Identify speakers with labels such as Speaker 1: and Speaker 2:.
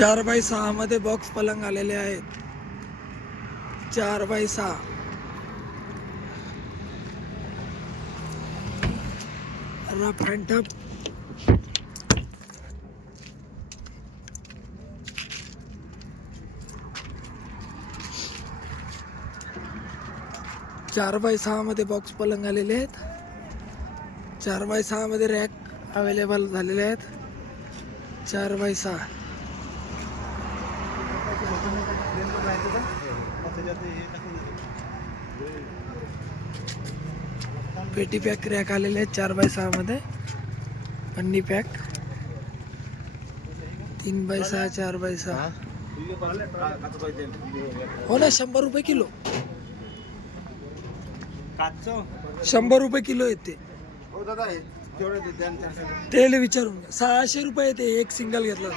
Speaker 1: चार बाय सहा मध्ये बॉक्स पलंग आलेले आहेत. चार बाय सहा. रफ अँड चार बाय सहा मध्ये बॉक्स पलंग आलेले आहेत. चार बाय सहा मध्ये रॅक अवेलेबल झालेले आहेत. चार बाय सहा. पेटी पॅक रॅक आलेले आहेत चार बाय सहा मध्ये पन्नी पॅक। तीन बाय सहा चार बाय सहा हो। ना शंभर रुपये किलो? शंभर रुपये किलो येते। त्याला विचारून सहाशे रुपये येते एक सिंगल घेतला